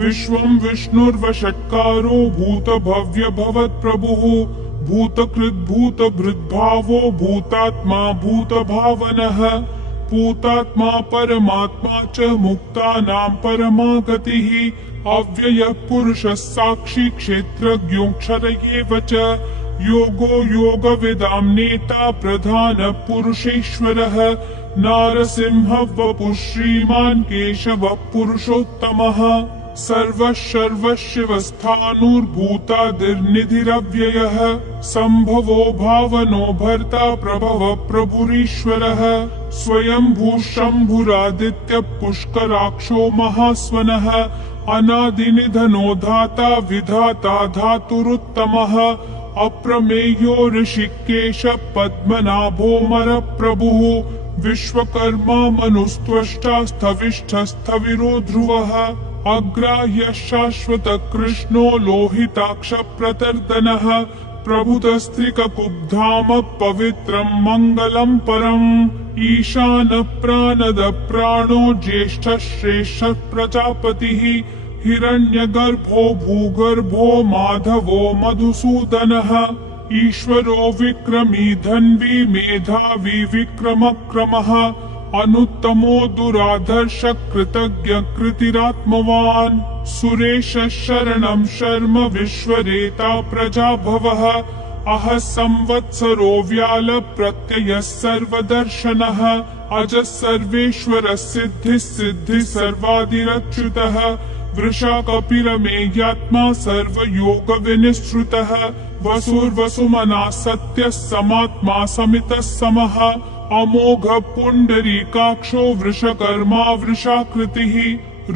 विश्वं विष्णुर्वषट्कारो भूतभव्य भवत्प्रभुः भूतकृद्भूतभृद्भावो भूतात्मा भूतभावनः भूतात्मा परमात्मा च मुक्तानां परमा गतिः अव्ययः पुरुषः साक्षी क्षेत्रज्ञोऽक्षर एव च योगो योगविदां नेता प्रधानः पुरुषेश्वरः नारसिंहः वपुः श्रीमान् केशवः पुरुषोत्तमः सर्वशिवस्थाणुर्भूतादिर्निधिरव्ययः सम्भवो भावनो भर्ता प्रभवः प्रभुरीश्वरः स्वयंभू शम्भुरादित्यः पुष्कराक्षो महास्वनः अनादिनिधनो धाता विधाता धातुरुत्तमः अप्रमेयो ऋषिकेश पद्मनाभो मरप्रभुः विश्वकर्मा मनुस्त्वष्टा स्थविष्ठस्थविरो ध्रुवः अग्राह्य शाश्वत कृष्णो लोहिताक्ष प्रतर्दनः प्रभुतस्त्रिककुब्धाम पवित्रं मंगलं परम् ईशान प्राणद प्राणो ज्येष्ठ श्रेष्ठ प्रजापतिः हिरण्यगर्भो भूगर्भो माधवो मधुसूदनः ईश्वरो विक्रमी धन्वी मेधावी विक्रमक्रमः अनुत्तमो दुराधर्ष कृतज्ञ कृतिरात्मवान् सुरेश शरणं शर्म विश्वरेता प्रजाभवः अह संवत्सरो व्याल प्रत्ययः सर्वदर्शनः अज सर्वेश्वर सिद्धि सिद्धि सर्वादिरच्युतः वृषा कपिरमेयात्मा सर्वयोग विनिश्रुतः वसुर्वसुमना सत्यः समात्मा समितः समः अमोघ पुंडरीकाक्षो वृषकर्मा वृषाकृतिः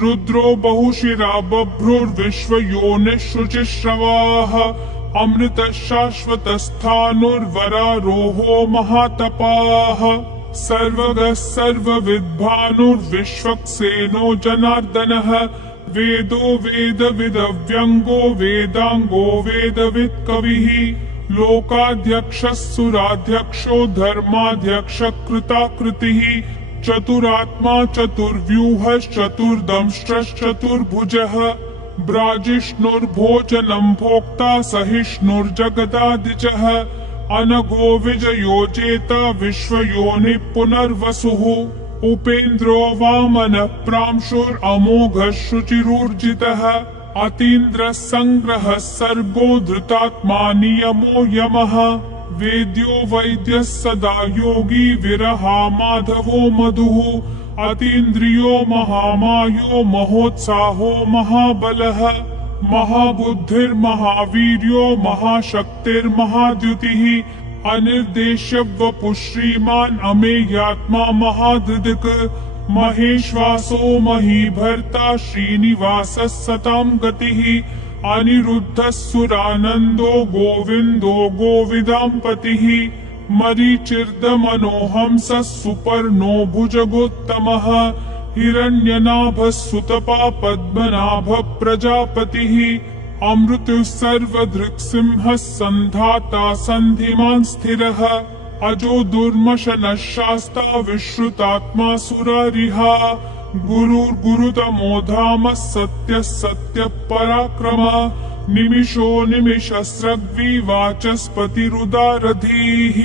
रुद्रो बहुशिरा बभ्रुर्विश्वयोनिः अमृत शाश्वत स्थाणुर्वरारोहो महातपाः सर्वगः सर्वविद्भानुर्विश्वक्सेनो जनार्दनः वेदो वेदविदव्यङ्गो वेदांगो वेदवित्कविः लोकाध्यक्षः सुराध्यक्षो धर्माध्यक्ष कृताकृतिः चतुरात्मा चतुर्व्यूहश्चतुर्दंष्ट्रश्चतुर्भुजः ब्राजिष्णुर्भोजनं भोक्ता सहिष्णुर्जगदादिजः अनघो विजयो जेता विश्वयोनिः पुनर्वसुः उपेन्द्रो वामनः प्रांशुरमोघः शुचिरूर्जितः अतीन्द्रः संग्रहः सर्गो धृतात्मा नियमो यमः वेद्यो वैद्यः सदा योगी विरहा माधवो मधुः अतीन्द्रियो महामायो महोत्साहो महाबलः महाबुद्धिर्महावीर्यो महाशक्तिर्महाद्युतिः अनिर्देश्य वपुः श्रीमान् अमेयात्मा महाधृदिक् महेश्वासो महीभर्ता श्रीनिवासः सतां गतिः अनिरुद्धः सुरानन्दो गोविन्दो गोविदाम्पतिः मरीचिर्दमनोहंसः सुपर्णो भुजगोत्तमः हिरण्यनाभः सुतपा पद्मनाभः प्रजापतिः अमृतः सर्वधृक्सिंहः सन्धाता सन्धिमान् स्थिरः अजो दुर्मशनः शास्ता विश्रुतात्मा सुरारिहा गुरुर्गुरुतमो धामः सत्यः सत्यः पराक्रमः निमिषो निमिषस्रग्वी वाचस्पतिरुदारधीः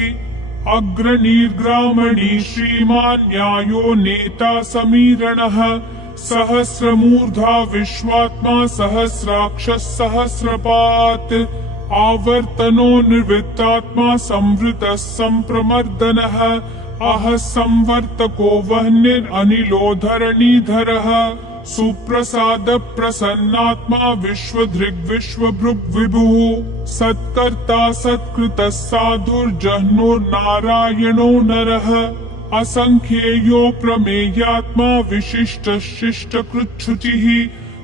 अग्रणीर्ग्रामणी श्रीमान् न्यायो नेता समीरणः सहस्रमूर्धा विश्वात्मा सहस्राक्षः सहस्रपात् आवर्तनो निर्वृत्तात्मा संवृतः संप्रमर्दनः अह संवर्तको वह्निरनिलो धरणीधरः सुप्रसाद प्रसन्नात्मा विश्वधृग् विश्वभृग् विभुः सत्कर्ता सत्कृतः साधुर्जह्नुर्नारायणो नरः असंख्येयो प्रमेयात्मा विशिष्ट शिष्ट कृच्छुचिः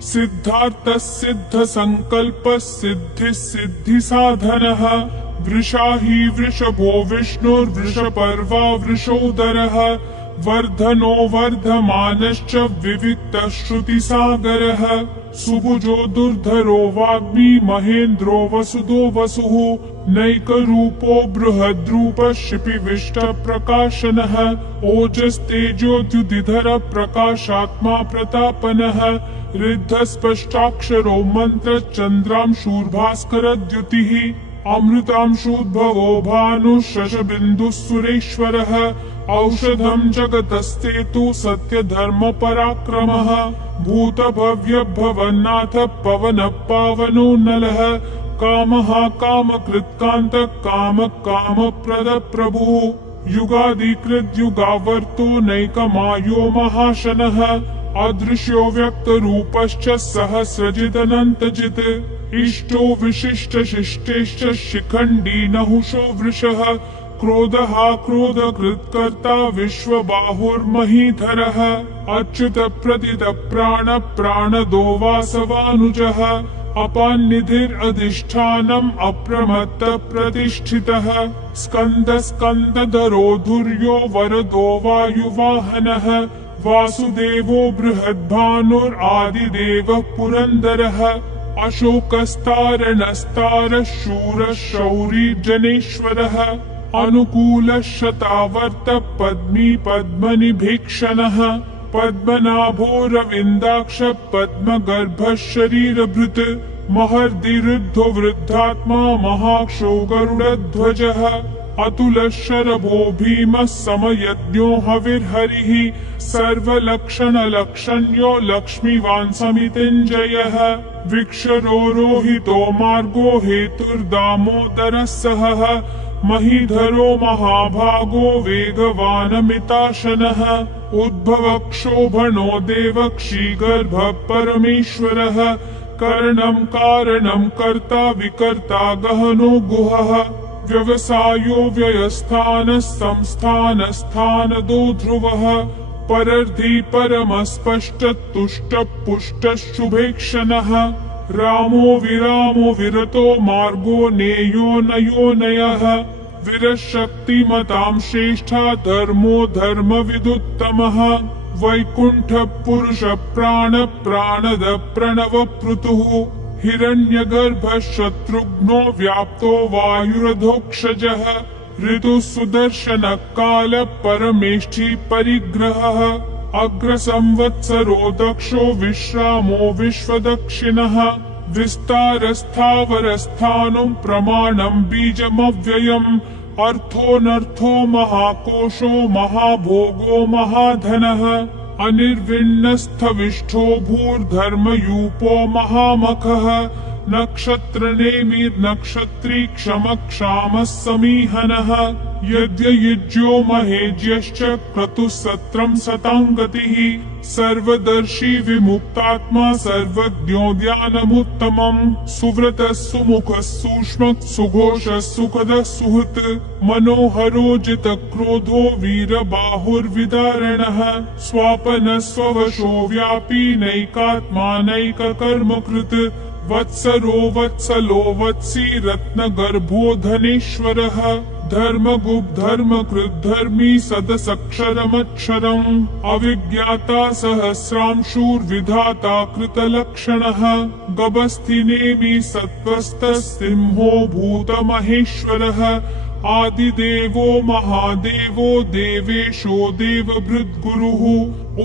सिद्धार्थः सिद्ध संकल्पः सिद्धि सिद्धि साधनः वृषाही वृषभो विष्णुर्वृषपर्वा वृषोदरः वर्धनो वर्धमानश्च विविक्तः श्रुतिसागरः सुभुजो दुर्धरो वाग्मी महेन्द्रो वसुदो वसुः नैकरूपो बृहद्रूपः शिपिविष्टप्रकाशनः ओजस्तेजोद्युतिधर प्रकाशात्मा प्रतापनः ऋद्धस्पष्टाक्षरो मन्त्रश्चन्द्रांशूर्भास्करद्युतिः अमृतांशूद्भवो भानुः शशबिन्दुः सुरेश्वरः औषधं जगतस्तेतु सत्यधर्मपराक्रमः भूतभव्यभवन्नाथ पवनः पावनो नलः कामः कामकृत्कान्तः कामः कामप्रदः प्रभुः युगादिकृद्युगावर्तो नैकमायो महाशनः अदृश्यो व्यक्तरूपश्च सहस्रजिदनन्तजित् इष्टो विशिष्टशिष्टेश्च शिखण्डी नहुषो वृषः क्रोधः क्रोधकृत्कर्ता विश्वबाहुर्महीधरः अच्युत प्रदित प्राण प्राणदो वासवानुजः अपान्निधिरधिष्ठानम् अप्रमत्त प्रतिष्ठितः स्कन्द स्कन्दधरो धुर्यो वरदो वायुवाहनः वासुदेवो बृहद्भानुरादिदेवः पुरन्दरः अशोकस्तारणस्तारः शूरः शौरी जनेश्वरः अनुकूलः शतावर्तः पद्मी पद्मनिभीक्षणः पद्मनाभो रविन्दाक्ष पद्मगर्भः शरीरभृत् महर्दिरुद्धो वृद्धात्मा महाक्षो गरुडध्वजः अतुलः शरभो भीमः समयज्ञो हविर्हरिः सर्वलक्षणलक्षण्यो लक्ष्मीवान् समितिञ्जयः विक्षरोरोहितो मार्गो हेतुर्दामोदरः सहः महीधरो महाभागो वेगवानमिताशनः उद्भवक्षोभणो देवक्षीगर्भः परमेश्वरः करणं कारणं कर्ता विकर्ता गहनो गुहः व्यवसायो व्ययस्थानः संस्थानस्थानदो ध्रुवः परर्धि परमस्पष्ट तुष्ट पुष्ट शुभेक्षणः रामो विरामो विरतो मार्गो नेयो नयो नयः विरशक्तिमतां श्रेष्ठा धर्मो धर्मविदुत्तमः वैकुण्ठ पुरुष प्राण प्राणद प्रणव पृथुः हिरण्यगर्भः शत्रुघ्नो व्याप्तो वायुरधोक्षजः ऋतुः सुदर्शनः कालः परमेष्ठी परिग्रहः अग्रसंवत्सरो दक्षो विश्रामो विश्वदक्षिणः विस्तारस्थावरस्थानं प्रमाणं बीजमव्ययम् अर्थोऽनर्थो महाकोशो महाभोगो महाधनः अनिर्विण्णस्थविष्ठो भूर्धर्मयूपो महामखः नक्षत्रनेमिर्नक्षत्री क्षमक्षामः समीहनः यद्ययुज्यो महेज्यश्च क्रतुः सत्रं सताङ्गतिः सर्वदर्शी विमुक्तात्मा सर्वज्ञो ज्ञानमुत्तमम् सुव्रतः सुमुखः सूक्ष्मः सुघोषः सुखदः सुहृत् मनोहरो जितक्रोधो वीरबाहुर्विदारणः स्वापनः स्ववशो व्यापी नैकात्मा नैककर्मकृत् वत्सरो वत्सलो वत्सी रत्नगर्भो धनेश्वरः धर्मगुप्धर्मकृद्धर्मी सदसक्षरमक्षरम् अविज्ञाता सहस्रांशुर्विधाता कृतलक्षणः गभस्तिनेमि सत्त्वस्थः सिंहो भूतमहेश्वरः आदिदेवो महादेवो देवेशो देवभृद्गुरुः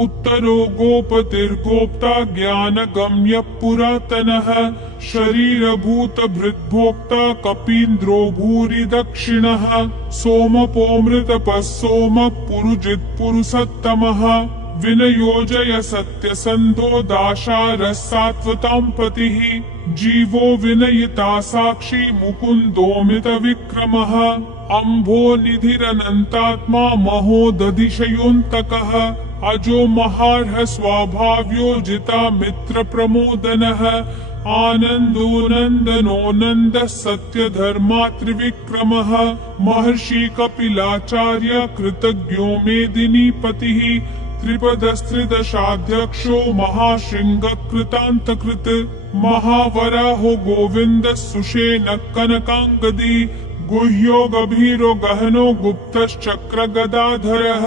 उत्तरो गोपतिर्गोप्ता ज्ञानगम्यः पुरातनः शरीरभूतभृद्भोक्ता कपीन्द्रो भूरि दक्षिणः सोमपोऽमृतपः सोमः पुरुजित्पुरुषोत्तमः विनयोजय सत्यसन्धो दाशारः सात्वतां पतिः जीवो विनयिता साक्षी मुकुन्दोऽमितविक्रमः अम्भो निधिरनन्तात्मा महोदधिशयोऽन्तकः अजो महार्ह स्वाभाव्यो जिता मित्रप्रमोदनः आनन्दो नन्दनो नन्दः सत्यधर्मा त्रिविक्रमः महर्षि कपिलाचार्य कृतज्ञो मेदिनीपतिः त्रिपदस्त्रिदशाध्यक्षो महाशृङ्गकृतान्तकृत् महावराहो गोविन्दः सुषेणः कनकाङ्गदी गुह्यो गभीरो गहनो गुप्तश्चक्रगदाधरः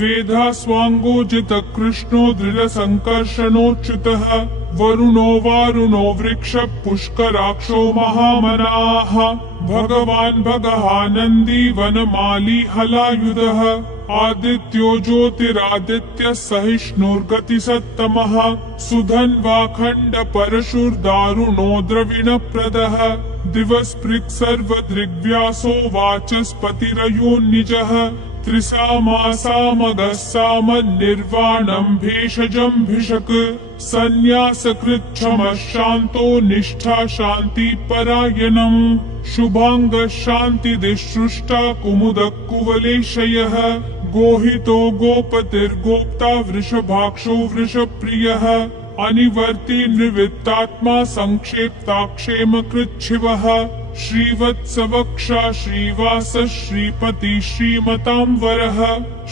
वेधास्वाङ्गो जितकृष्णो दृढसङ्कर्षणोच्युतः वरुणो वारुणो वृक्ष पुष्कराक्षो महामनाः भगवान् भगहानन्दी वनमाली हलायुधः आदित्यो ज्योतिरादित्य सहिष्णुर्गतिसत्तमः सुधन्वाखण्ड परशुर्दारुणो द्रविणप्रदः दिवस्पृक् सर्वदृग्व्यासो वाचस्पतिरयोनिजः त्रिसामासामगः सामन्निर्वाणं भेषजं भिषक् सन्न्यासकृच्छमः शान्तो निष्ठा शान्तिपरायणम् शुभाङ्गः शान्तिदिसृष्टा कुमुदः कुवलेशयः गोहितो गोपतिर्गोप्ता वृषभाक्षो वृषप्रियः अनिवर्ती निवृत्तात्मा संक्षेप्ताक्षेमकृच्छिवः श्रीवत्सवक्षा श्रीवास श्रीपति श्रीमतांवरः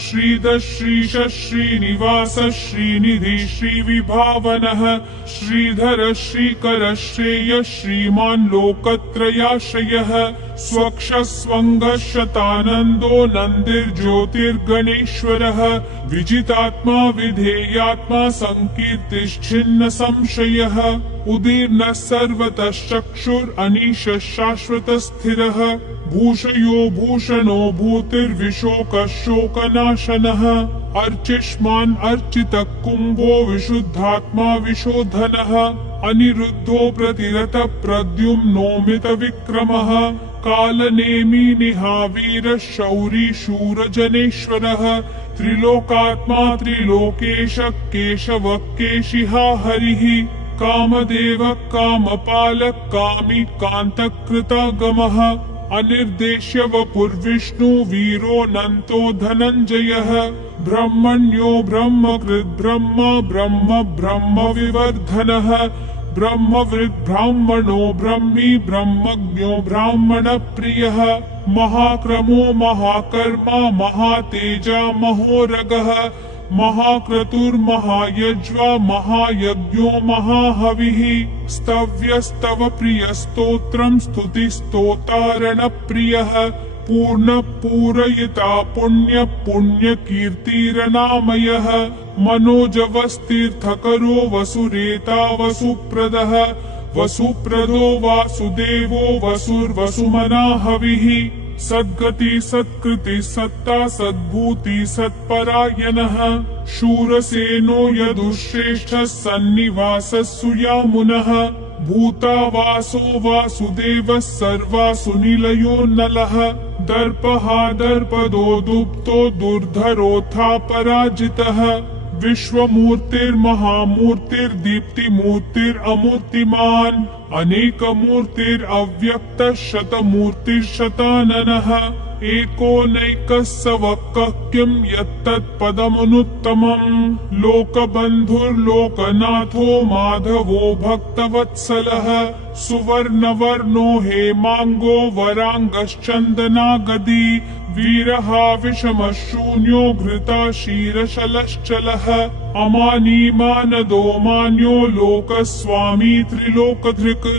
श्रीधर श्रीश श्रीनिवास श्रीनिधि श्रीविभावनः श्रीधर श्रीकर श्रेय श्रीमान् लोकत्रयाश्रयः स्वक्ष स्वङ्गः शतानन्दो नन्दिर्ज्योतिर्गणेश्वरः विजितात्मा विधेयात्मा संकीर्तिश्छिन्न संशयः उदीर्णः सर्वतः चक्षुरनीश शाश्वत स्थिरः भूषयो भूषणो भूतिर्विशोकः शोकनाशनः अर्चिष्मान् अर्चितः कुम्भो विशुद्धात्मा विशोधनः अनिरुद्धो प्रतिरतः प्रद्युम्नोमित विक्रमः कालनेमी निहावीरः शौरी शूरजनेश्वरः त्रिलोकात्मा त्रिलोकेश केशवः केशिहा हरिः कामदेव कामपालः कामी कान्तकृतागमः अनिर्देश्य वपुर्विष्णु वीरोऽनन्तो धनञ्जयः ब्रह्मण्यो ब्रह्मकृत् ब्रह्म ब्रह्म ब्रह्म विवर्धनः ब्रह्मवृद् ब्राह्मणो ब्रह्मी ब्रह्मज्ञो ब्राह्मणप्रियः महाक्रमो महाकर्मा महातेजा महोरगः महाक्रतुर्महायज्वा महायज्ञो महाहविः स्तव्यस्तव प्रियस्तोत्रं स्तुतिस्तोतारणप्रियः पूर्ण पूरयिता पुण्य पुण्यकीर्तिरनामयः मनोजवस्तीर्थकरो वसुरेता वसुप्रदः वसुप्रदो वासुदेवो वसुर्वसुमना हविः सद्गति सत्कृति सत्ता सद्भूति सत्परायणः शूरसेनो यदुश्रेष्ठः सन्निवासः सुयामुनः भूतावासो वासुदेवः सर्वासु निलयो नलः दर्पः दर्पदो दुप्तो दुर्धरोऽथा पराजितः विश्वमूर्तिर्महामूर्तिर्दीप्तिमूर्तिरमूर्तिमान् अनेकमूर्तिरव्यक्तः शतमूर्तिर्शताननः एकोनैकः सवक्कः किं यत्तत्पदमनुत्तमम् लोकबन्धुर्लोकनाथो माधवो भक्तवत्सलः सुवर्णवर्णो हेमाङ्गो वराङ्गश्चन्दनागदी वीरः विषमशून्यो घृता क्षीरशलश्चलः अमानीमानदो मान्यो लोकस्वामी त्रिलोकधृक्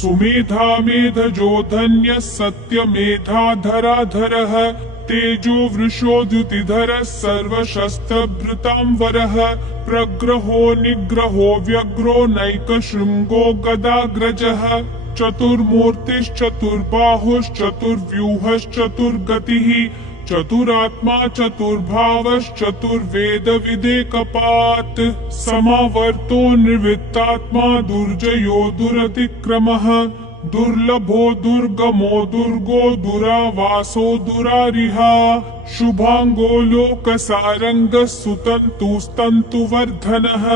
सुमेधा मेधजो धन्यः सत्यमेधाधराधरः तेजो वृषोद्युतिधरः सर्वशस्त्रभृतांवरः प्रग्रहो निग्रहो व्यग्रो नैकशृङ्गो गदाग्रजः चतुर्मूर्तिश्चतुर्बाहुश्चतुर्व्यूहश्चतुर्गतिः चतुरात्मा चतुर्भावश्चतुर्वेदविदेकपात् समावर्तो निर्वृत्तात्मा दुर्जयो दुरतिक्रमः दुर्लभो दुर्गमो दुर्गो दुरावासो दुरारिहा शुभांगो लोकसारंगः सुतन्तुस्तन्तुवर्धनः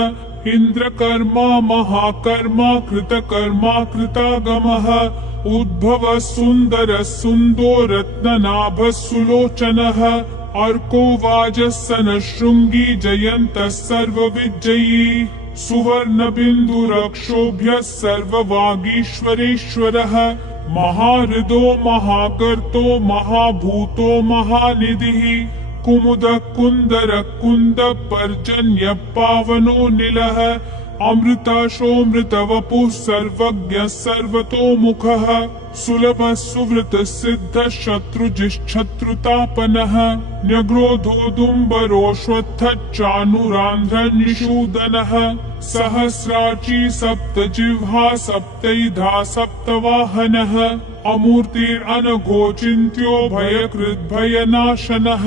इन्द्रकर्मा महाकर्मा कृतकर्मा कृतागमः उद्भवः सुन्दरः सुन्दो रत्ननाभः सुलोचनः अर्को वाजस्सनः शृङ्गी जयन्तः सर्वविजयी सुवर्णबिन्दुरक्षोभ्यः सर्ववागीश्वरेश्वरः महाहृदो महाकर्तो महाभूतो महानिधिः कुमुदः कुन्दरः कुन्दः पर्जन्यः पावनो नीलः अमृताशोऽमृतवपुः सर्वज्ञः सर्वतोमुखः सुलभ सुवृत सिद्ध शत्रुजिच्छत्रुतापनः न्यग्रोधोदुम्बरोऽश्वत्थ चानुरान्ध्रनिषूदनः सहस्राची सप्तजिह्वा सप्तैधा सप्तवाहनः अमूर्तिरनघोचिन्त्यो भयकृद्भयनाशनः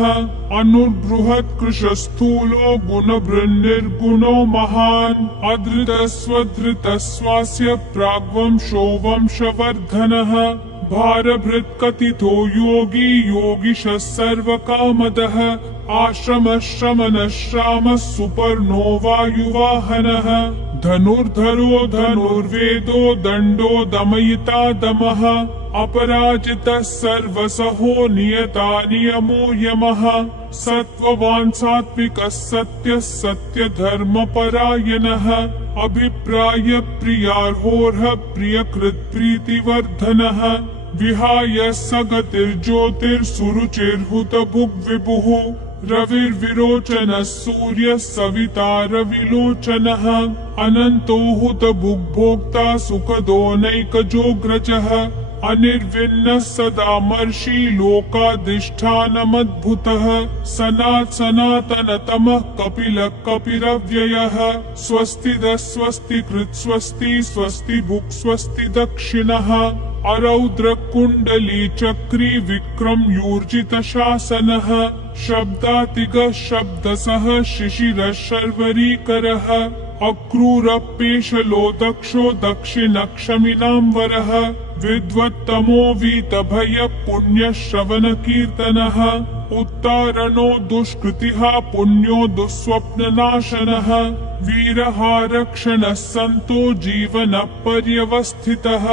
अनुर्बृहत्कृशस्थूलो गुणभृन्निर्गुणो महान् अधृतस्वधृतस्वास्य प्राग्वंशो वंशवर्धनः भारभृत्कथितो योगी योगिशः सर्वकामदः आश्रमश्रमणश्रामः सुपर्णो वायुवाहनः धनुर्धरो धनुर्वेदो दण्डो दमयिता दमः अपराजितः सर्वसहो नियता नियमो यमः सत्त्ववान् सात्विकः सत्यः सत्यधर्मपरायणः अभिप्राय प्रियार्होर्ह प्रियकृत् प्रीतिवर्धनः विहाय सगतिर्ज्योतिर्सुरुचिर्हुतभुग्विभुः रविर्विरोचनः सूर्यः सविता रविलोचनः अनन्तो हुतभुग्भोक्ता सुखदो नैकजोऽग्रजः अनिर्विण्णः सदामर्षि लोकाधिष्ठानमद्भुतः सनातनतमः कपिलः कपिरव्ययः स्वस्तिदः स्वस्तिकृत् स्वस्ति स्वस्तिभुक् स्वस्ति दक्षिणः अरौद्रकुण्डली चक्री विक्रमयूर्जितशासनः शब्दातिगः शब्दसः शिशिरः शर्वरीकरः अक्रूरपेशलो दक्षो दक्षिणक्षमिनां वरः विद्वत्तमो वीतभयः पुण्यः श्रवणकीर्तनः उत्तारणो दुष्कृतिः पुण्यो दुःस्वप्ननाशनः वीरः रक्षणः सन्तो जीवनः पर्यवस्थितः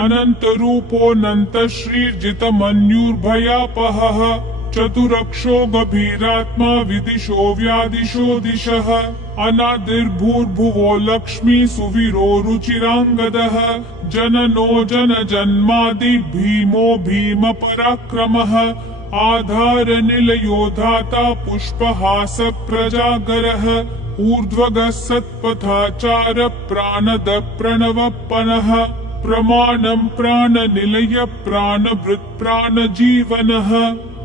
अनन्तरूपोऽनन्त श्रीर्जितमन्युर्भयापहः चतुरक्षो गभीरात्मा विदिशो व्यादिशो दिशः अनादिर्भूर्भुवो लक्ष्मी सुवीरो रुचिराङ्गदः जननो जनजन्मादि भीमो भीमपराक्रमः आधारनिलयो धाता पुष्पहास प्रजागरः ऊर्ध्वगः सत्पथाचार प्राणद प्रणवपनः प्रमाणं प्राणनिलय प्राणभृत् प्राणजीवनः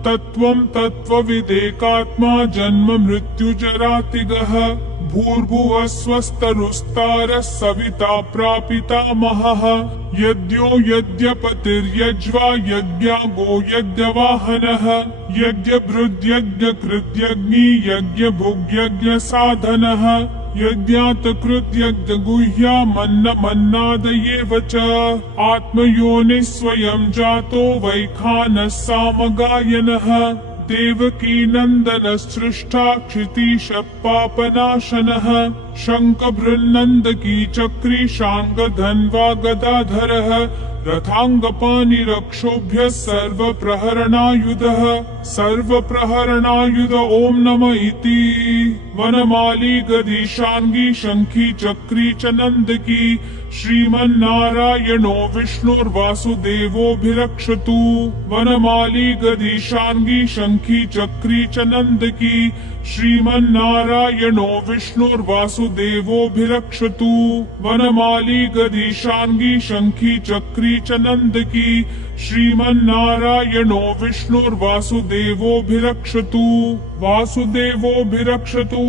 तत्त्वं तत्त्वविदेकात्मा जन्म मृत्युजरातिगः भूर्भुवः स्वस्तरुस्तारः सविता प्रापितामहः यज्ञो यज्ञपतिर्यज्वा यज्ञागो यज्ञवाहनः यज्ञभृद्यज्ञकृत्यग्नि यज्ञभुग्यज्ञसाधनः यज्ञात् कृत्यज्ञगुह्यामन्नमन्नादयेव च आत्मयोनिः स्वयं जातो वैखानः सामगायनः देवकीनन्दनः सृष्टा क्षितीशः पापनाशनः शङ्खभृन्नन्दकी चक्री शाङ्गधन्वा गदाधरः रथाङ्गपाणिरक्षोभ्यः सर्वप्रहरणायुधः सर्वप्रहरणायुध ॐ नमः इति वनमाली गदीशाङ्गी शङ्खी चक्री च नन्दकी श्रीमन्नारायणो विष्णुर्वासुदेवोऽभिरक्षतु वनमाली गदीशाङ्गी शङ्खी चक्री च नन्दकी श्रीमन्नारायणो विष्णुर्वासुदेवोऽभिरक्षतु वनमाली गदीशाङ्गी शङ्खी चक्री च नन्दकी श्रीमन्नारायणो विष्णुर्वासुदेवोऽभिरक्षतु वासुदेवोऽभिरक्षतु।